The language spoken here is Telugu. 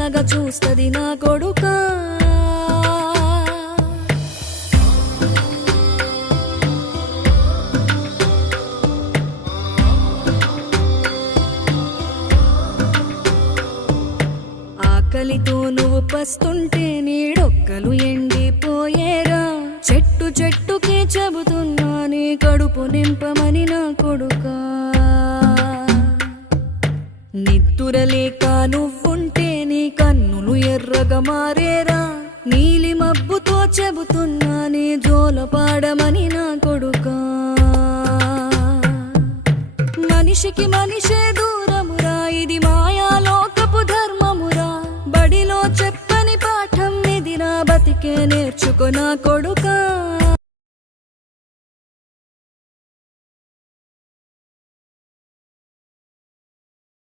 చల్లగా చూస్తది నా కొడుకా. ఆకలితో నువ్వు పస్తుంటే నీడొక్కలు ఎండిపోయేరా. చెట్టు చెట్టుకే చెబుతున్నా నీ కడుపు నింపమని నా కొడుకా. నిద్దురలేక నువ్వుంటే నీ కన్నులు ఎర్రగా మారేరా. నీలి మబ్బుతో చెబుతున్నా నీ జోలపాడమని నా కొడుకా. మనిషికి మనిషే దూరమురా, ఇది మాయాలోకపు ధర్మమురా. బడిలో చెప్పని పాఠం ఇదిరా, బతికే నేర్చుకో నా కొడుకా.